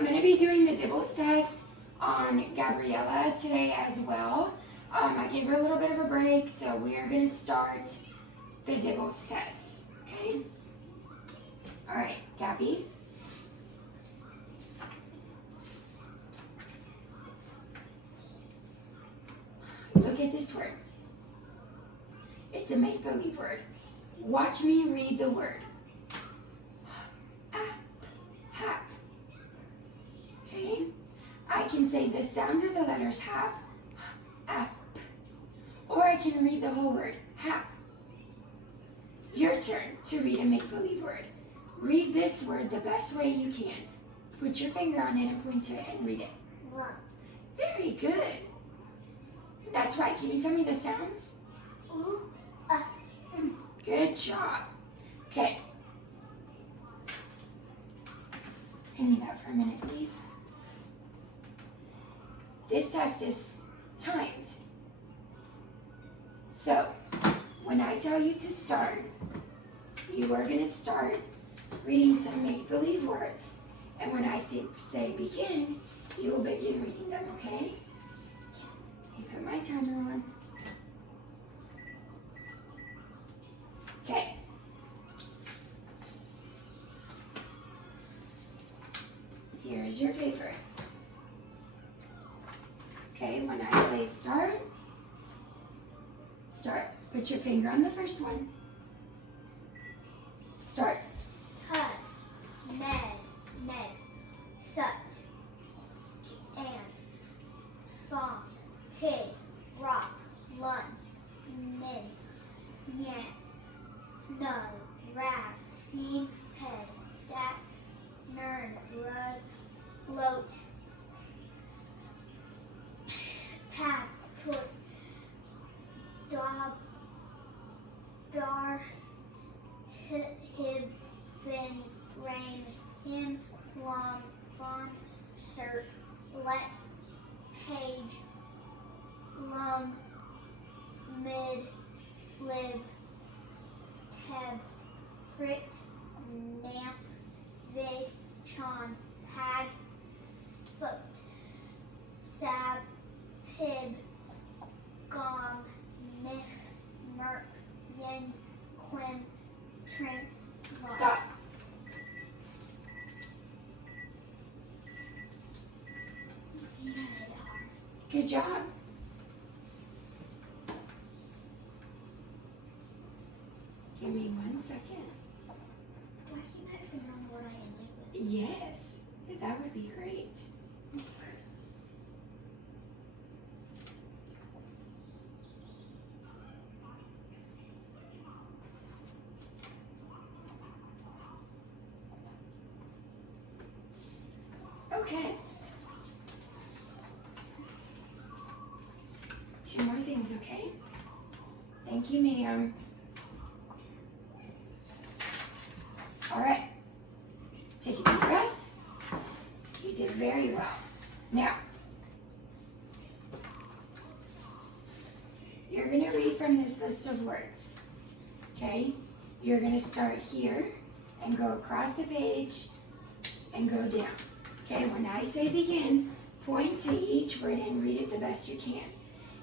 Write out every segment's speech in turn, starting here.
I'm going to be doing the Dibbles test on Gabriella today as well. I gave her a little bit of a break, so we are going to start the Dibbles test, okay? All right, Gabby. Look at this word. It's a make-believe word. Watch me read the word. Hap. Okay? I can say the sounds of the letters hap, ap, or I can read the whole word, hap. Your turn to read a make-believe word. Read this word the best way you can. Put your finger on it and point to it and read it. Lump. Very good. That's right. Can you tell me the sounds? Ooh, Good job. Okay. Hand me that for a minute, please. This test is timed. So, when I tell you to start, you are going to start reading some make-believe words. And when I say begin, you will begin reading them, okay? You put my timer on. Okay. Here's your paper. Okay, when I say start, start. Put your finger on the first one. Start. Tud, Ned, Neg, Sut, Ann, Fawn, Tig, Rock, Lun, Nin, Yan, Nug, Rag, Seam, Ped, Dat, Nern, Rud, Loat, Pack, Toot, Dog, Dar, Hib, Vin, Rain, Him, Lom, Von, Sir, Let, Page, Lum, Mid, Lib, Teb, Fritz, Namp, Vig, Chon, Hag, Foot, Sab, Pib, Gom, Mith, Merc, Yen, Quim, Trent, Var. Stop. Good job. Give me 1 second. Do I keep my finger on the word I ended with? Yes, that would be great. Okay. 2 more things, okay? Thank you, ma'am. All right. Take a deep breath. You did very well. Now, you're going to read from this list of words, okay? You're going to start here and go across the page and go down. Okay, when I say begin, point to each word and read it the best you can.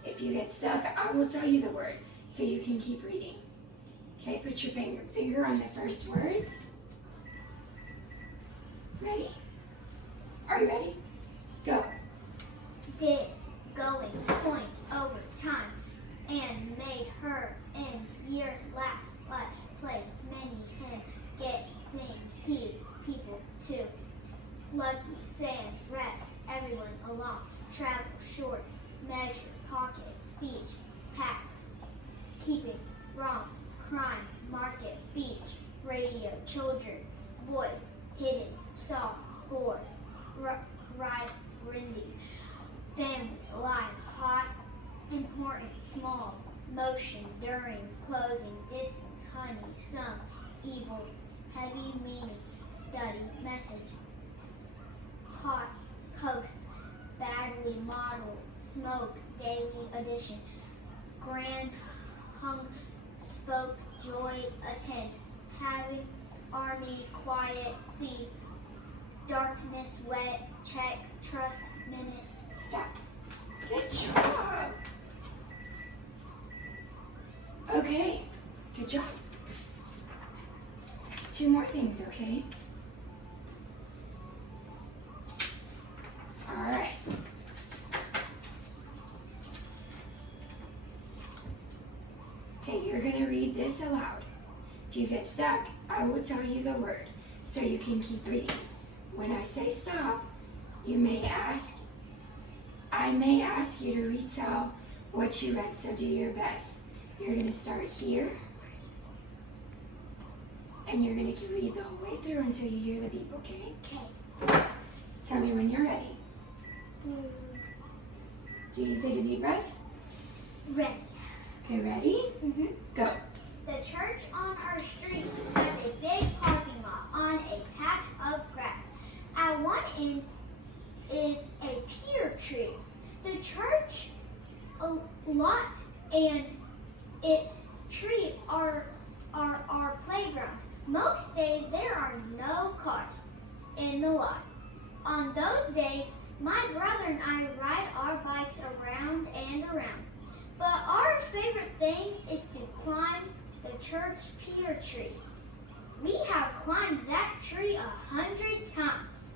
If you get stuck, I will tell you the word so you can keep reading. Okay, put your finger on the first word. Ready? Are you ready? Go. Did, going, point, over, time, and made her end, year, last, like, place, many, him, get, thing, he, people, too. Lucky, sand, rest, everyone along, travel, short, measure, pocket, speech, pack, keeping, wrong, crime, market, beach, radio, children, voice, hidden, saw, board, ride, windy, families, alive, hot, important, small, motion, during, clothing, distance, honey, some, evil, heavy, meaning, study, message, pot, post, badly, model, smoke, daily edition, grand, hung, spoke, joy, attend, having, army, quiet, sea, darkness, wet, check, trust, minute. Stop. Good job. Okay, good job. 2 more things, okay? All right. Okay, you're gonna read this aloud. If you get stuck, I will tell you the word so you can keep reading. When I say stop, I may ask you to retell what you read, so do your best. You're gonna start here, and you're gonna read the whole way through until you hear the beep, okay? Okay. Tell me when you're ready. Do you take a deep breath? Ready. Okay, ready? Go. The church on our street has a big parking lot on a patch of grass. At one end is a pear tree. The church lot and its tree are our playground. Most days there are no cars in the lot. On those days, my brother and I ride our bikes around and around. But our favorite thing is to climb the church pear tree. We have climbed that tree 100 times.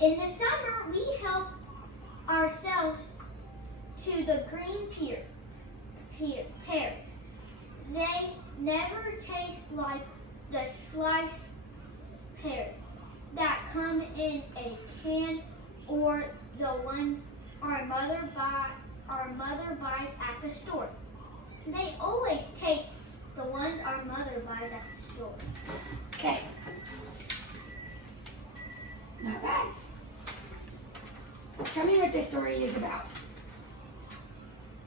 In the summer, we help ourselves to the green pears. They never taste like the sliced pears that come in a can or the ones our mother buys at the store. They always taste the ones our mother buys at the store. Okay. Not bad. Tell me what this story is about.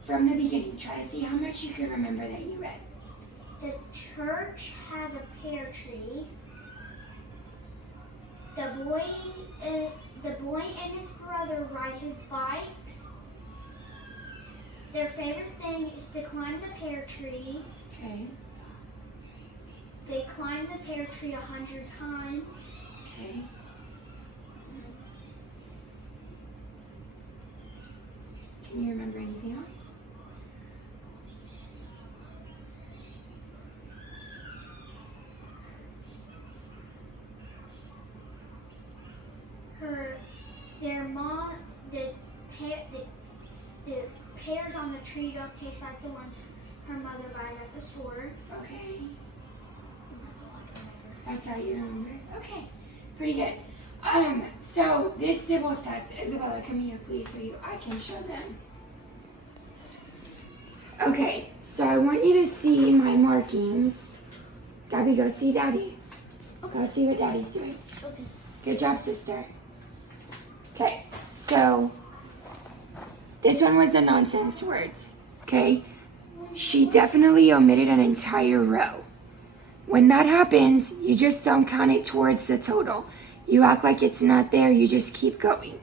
From the beginning, try to see how much you can remember that you read. The church has a pear tree. The boy and his brother ride his bikes. Their favorite thing is to climb the pear tree. Okay. They climb the pear tree 100 times. Okay. Can you remember anything else? The pears on the tree don't taste like the ones her mother buys at the store. Okay. And that's all I can remember. That's how you remember. Okay. Pretty good. So this Dibbles test, Isabella, come here please so I can show them. Okay, so I want you to see my markings. Gabby, go see Daddy. Go see what Daddy's doing. Okay. Good job, sister. Okay, so this one was the nonsense words, okay? She definitely omitted an entire row. When that happens, you just don't count it towards the total. You act like it's not there, you just keep going,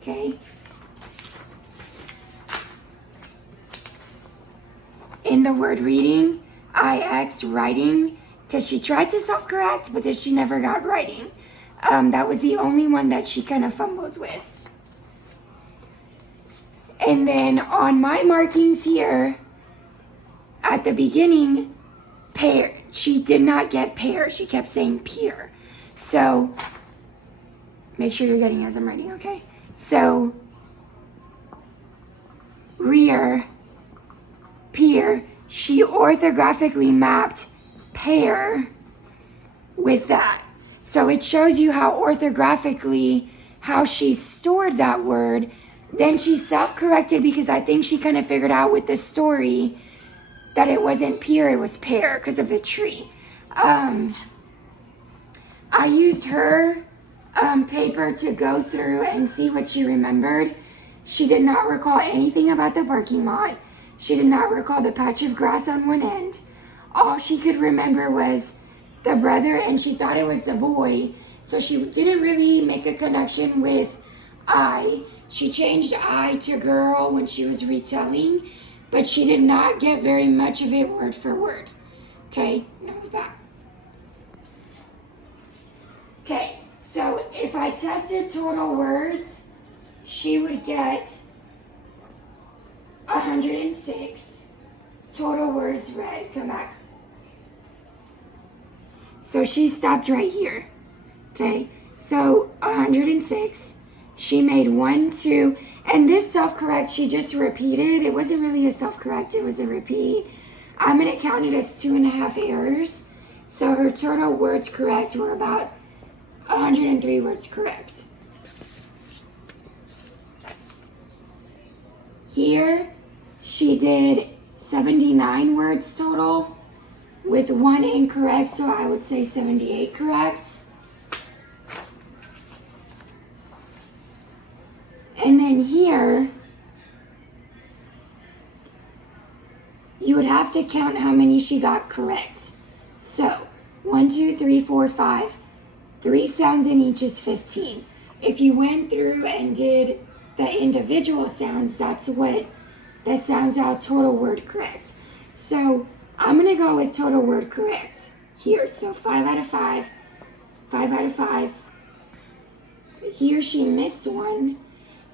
okay? In the word reading, I X'd writing because she tried to self-correct, but then she never got writing. That was the only one that she kind of fumbled with. And then on my markings here, at the beginning, pear, she did not get pear. She kept saying pear. So, make sure you're getting as I'm writing, okay? So, rear, pear, she orthographically mapped pear with that. So it shows you how orthographically, how she stored that word. Then she self-corrected because I think she kind of figured out with the story that it wasn't pear, it was pear because of the tree. I used her paper to go through and see what she remembered. She did not recall anything about the parking lot. She did not recall the patch of grass on one end. All she could remember was the brother, and she thought it was the boy. So she didn't really make a connection with I. She changed I to girl when she was retelling, but she did not get very much of it word for word. Okay, know that. Okay, So if I tested total words, she would get 106. Total words read. Come back. So she stopped right here. Okay, so 106. She made 1, 2, and this self-correct she just repeated. It wasn't really a self-correct, it was a repeat. I'm going to count it as 2.5 errors. So her total words correct were about 103 words correct. Here, she did 79 words total with 1 incorrect, so I would say 78 correct. And then here, you would have to count how many she got correct. So, 1, 2, 3, 4, 5. 3 sounds in each is 15. If you went through and did the individual sounds, that sounds out total word correct. So, I'm going to go with total word correct here. So, 5 out of 5. 5 out of 5. Here she missed 1.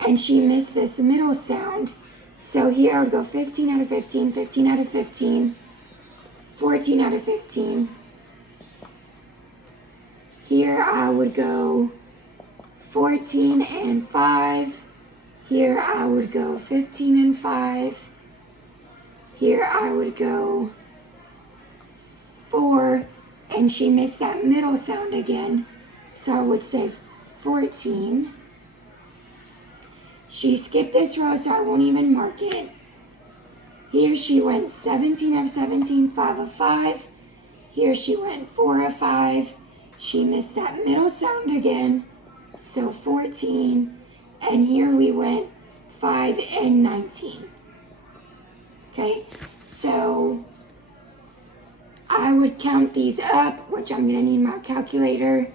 And she missed this middle sound. So here I would go 15 out of 15, 15 out of 15, 14 out of 15. Here I would go 14 and 5. Here I would go 15 and 5. Here I would go 4. And she missed that middle sound again. So I would say 14. She skipped this row, so I won't even mark it. Here she went 17 of 17, 5 of 5. Here she went 4 of 5. She missed that middle sound again, so 14. And here we went 5 and 19. Okay, so I would count these up, which I'm going to need my calculator.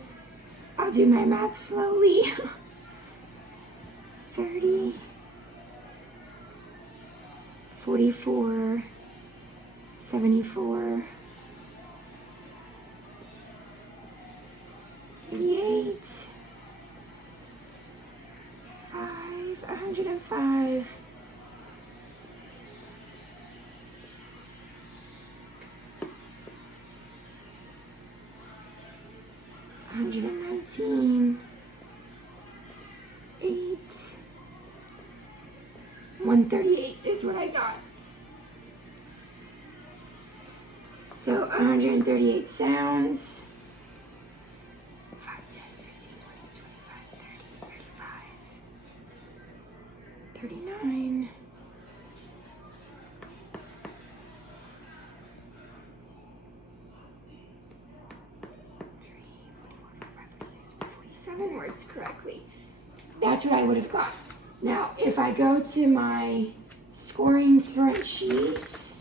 I'll do my math slowly. 30, 44, 74, 88, 5, 105, 119, 8, 138 is what I got. So 138 sounds. 5, 10, 15, 20, 25, 30, 35, 39. 47 words correctly. That's what I would have got. Now, if I go to my scoring front sheet,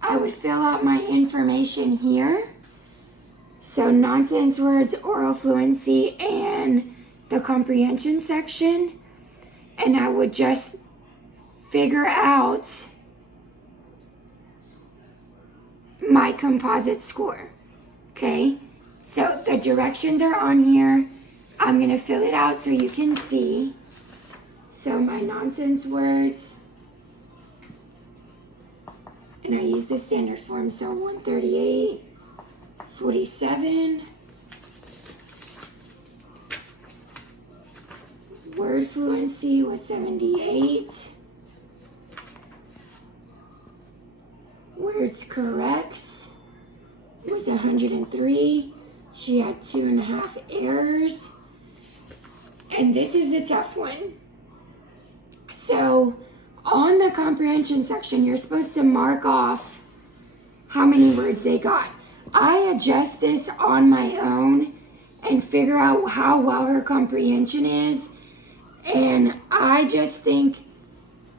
I would fill out my information here. So nonsense words, oral fluency, and the comprehension section. And I would just figure out my composite score. Okay, so the directions are on here. I'm going to fill it out so you can see. So my nonsense words, and I use the standard form, so 138, 47. Word fluency was 78. Words correct was 103. She had 2.5 errors. And this is the tough one. So on the comprehension section, you're supposed to mark off how many words they got. I adjust this on my own and figure out how well her comprehension is. And I just think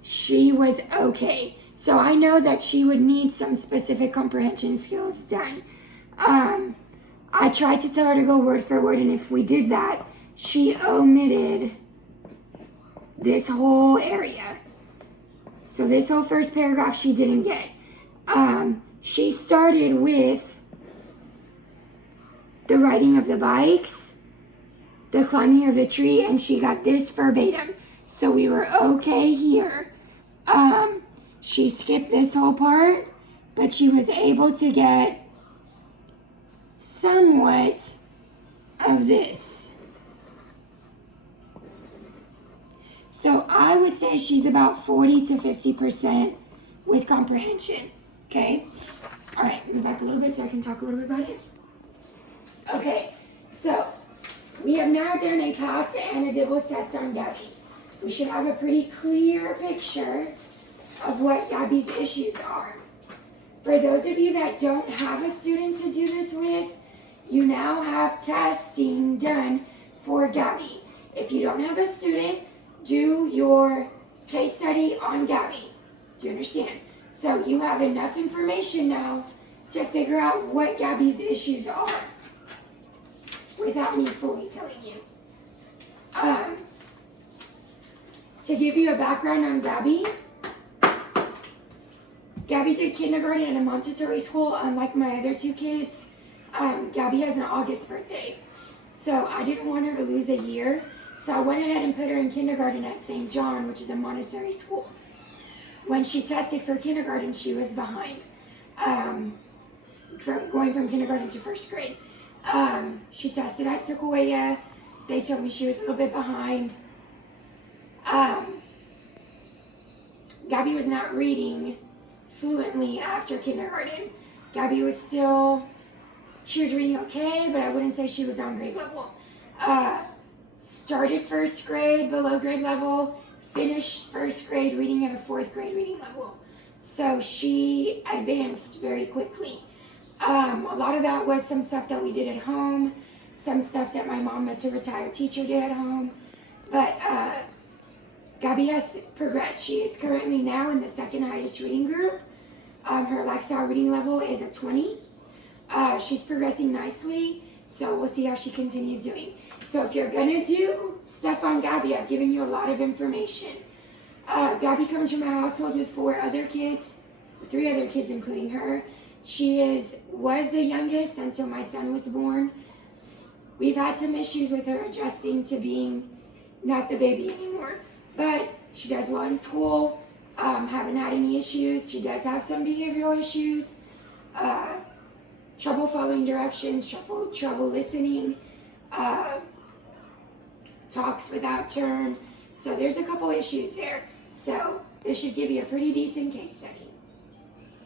she was okay. So I know that she would need some specific comprehension skills done. I tried to tell her to go word for word, and if we did that, she omitted this whole area. So this whole first paragraph she didn't get. She started with the riding of the bikes, the climbing of the tree, and she got this verbatim. So we were okay here. She skipped this whole part, but she was able to get somewhat of this. So I would say she's about 40 to 50% with comprehension. Okay? All right, move back a little bit so I can talk a little bit about it. Okay, so we have now done a pass and a Dibels test on Gabby. We should have a pretty clear picture of what Gabby's issues are. For those of you that don't have a student to do this with, you now have testing done for Gabby. If you don't have a student, do your case study on Gabby. Do you understand? So you have enough information now to figure out what Gabby's issues are without me fully telling you. To give you a background on Gabby, Gabby did kindergarten in a Montessori school, unlike my other two kids. Gabby has an August birthday, so I didn't want her to lose a year, so I went ahead and put her in kindergarten at St. John, which is a Montessori school. When she tested for kindergarten, she was behind, going from kindergarten to first grade. She tested at Sequoia. They told me she was a little bit behind. Gabby was not reading fluently after kindergarten. Gabby was she was reading okay, but I wouldn't say she was on grade level. Started first grade below grade level, finished first grade reading at a fourth grade reading level. So she advanced very quickly. A lot of that was some stuff that we did at home, some stuff that my mom, that's a retired teacher, did at home. But Gabby has progressed. She is currently now in the second highest reading group. Her lifestyle reading level is a 20. She's progressing nicely, so we'll see how she continues doing. So if you're gonna do stuff on Gabby, I've given you a lot of information. Gabby comes from a household with 3 other kids, including her. She was the youngest until my son was born. We've had some issues with her adjusting to being not the baby anymore, but she does well in school. Haven't had any issues. She does have some behavioral issues, trouble following directions, trouble listening, talks without turn. So there's a couple issues there. So this should give you a pretty decent case study.